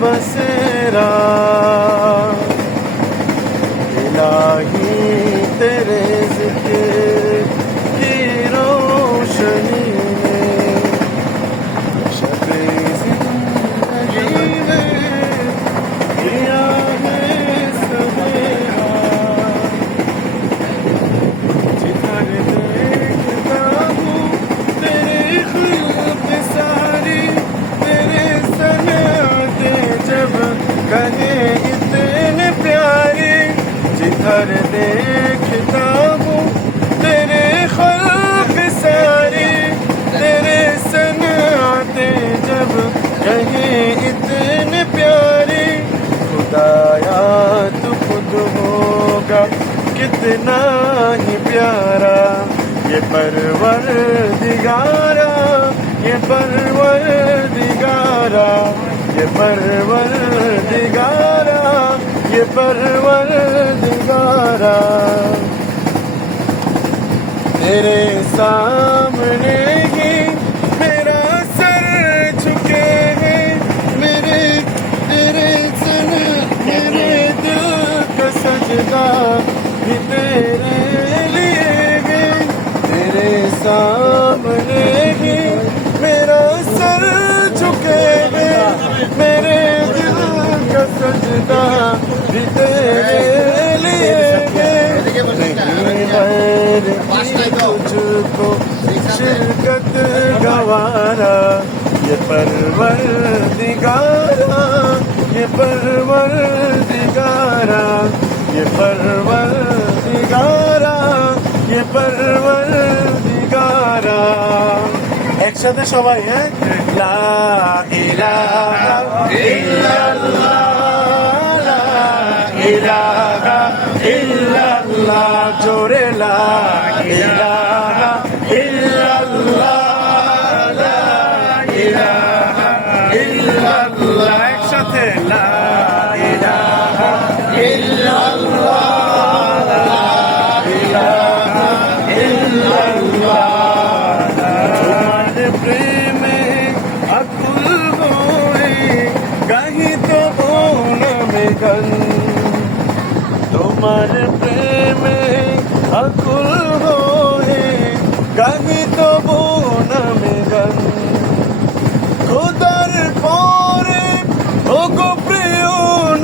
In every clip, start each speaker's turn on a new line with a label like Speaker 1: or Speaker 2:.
Speaker 1: بسیرہ कितना ही प्यारा, ये परवर दिगारा ये परवर दिगारा ये परवर दिगारा ये परवर दिगारा तेरे सामने सामने ही मेरा सर झुके मेरे दिल का सजदा भी तेरे तुझको शिरकत गवारा, ये परवर दिगारा ये परवर दिगारा ये परवर दिगारा ये परवर দিগারা একসাথে সবাই হ্যাঁ? লা জোরে লা ইলাহা তোমার প্রেমে আকুল হয়ে গাহি তো নামে গান। খোদার পরে ও গো প্রিয়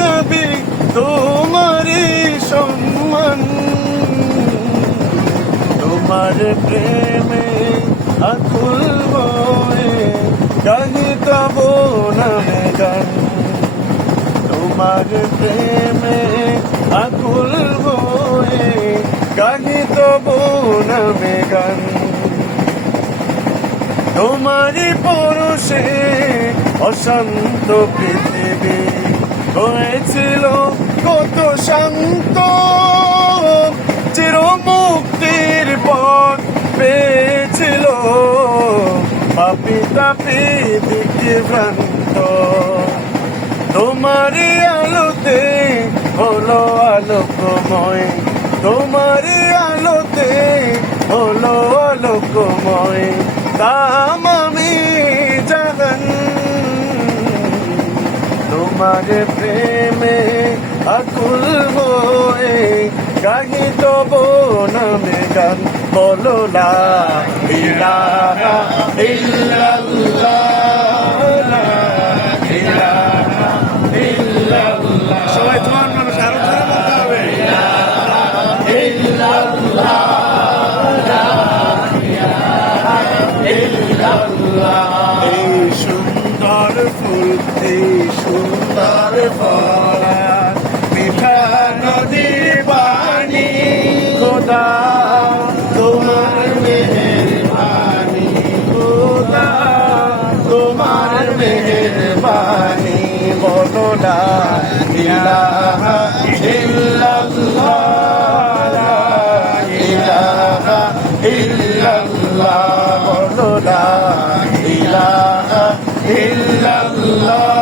Speaker 1: নবী, তোমারই সম্মান। তোমার প্রেমে আকুল হয়ে গাহি তোমার প্রেমে আকুল হয়ে গাহি তব নামে গান। তোমারই পরশে অশান্ত পৃথিবী হয়েছিল কত শান্ত। চির মুক্তির পথ পেয়েছিল পাপি তাপি দিকে ভ্রান্ত। তোমারই আলোতে হলো আলোকময়। তোমারই আলোতে হলো আলোকময়। তাম আমি জাগান। তোমার প্রেমে আকুল হয়ে গাহি তব নামে গান। বলো লা ফুটি সুন্দর ফলা মিঠা নদীর পানি, খোদা, তোমার মেহের পানি গোদা তোমার মেহের পানি বলো না ইলাহা ইল্লাল্লাহ ইলাহা ইল্লাল্লাহ বলো না ইলাহা ইল্লাল্লাহ। الله